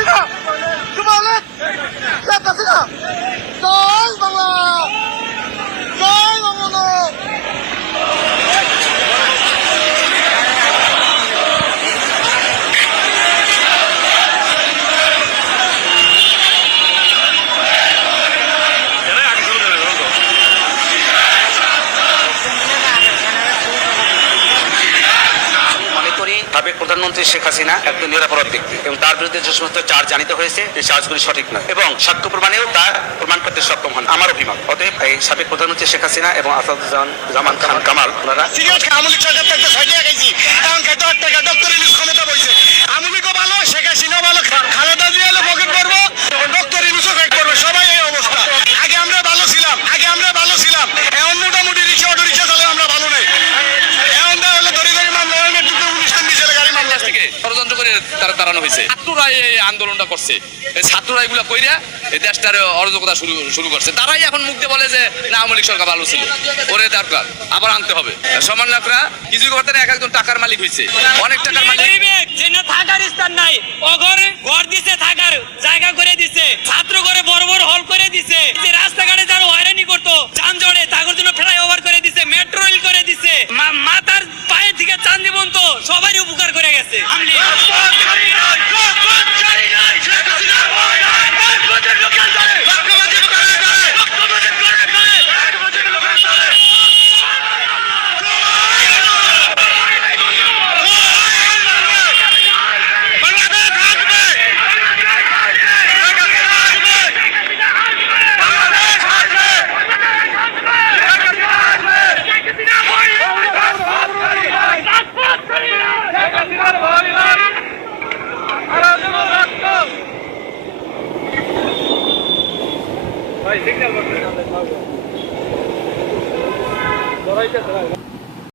হাসিনা যুবলীগ শেখ হাসিনা জয় বাংলা জয় বাংলা মনে করি সাবেক প্রধানমন্ত্রী শেখ হাসিনা একজন নিরাপরাধ ব্যক্তি এবং তার বিরুদ্ধে যে সমস্ত চার্জ জানিত হয়েছে এই চার্জগুলি সঠিক নয় এবং সাক্ষ্য প্রমাণেও তা প্রমাণ করতে সক্ষম হন। আমার অভিমত। অতএব এই সাবেক প্রধানমন্ত্রী শেখ হাসিনা এবং আসাদুজ্জামান খান কামাল, ওনারা করে তারা দাঁড়ানো হয়েছে। ছাত্ররাই এই আন্দোলনটা করছে। এই ছাত্ররা এগুলো কইরা এই দেশটার অরাজকতা শুরু শুরু করছে। তারাই এখন মুখ বলে যে, না, আওয়ামী লীগ সরকার ভালো ছিল। ওরে দরকার, আবার আনতে হবে। সমন্বয়করা কিছু করতে এক একজন টাকার মালিক হয়েছে অনেক টাকার মালিক। থাকার স্থান নাই অগর ঘর দিছে, থাকার জায়গা করে দিছে, ছাত্র করে বড় বড় হল করে দিছে। যে রাস্তাঘাটে যারা হয়রানি করতো, যানজটে তাদের জন্য ফ্লাই ওভার করে দিছে, মেট্রো রেল করে দিছে। মা- মাথার পায়ে থেকে চান্দি সবারই উপকার করে গেছে। ভাই সিগন্যাল করতে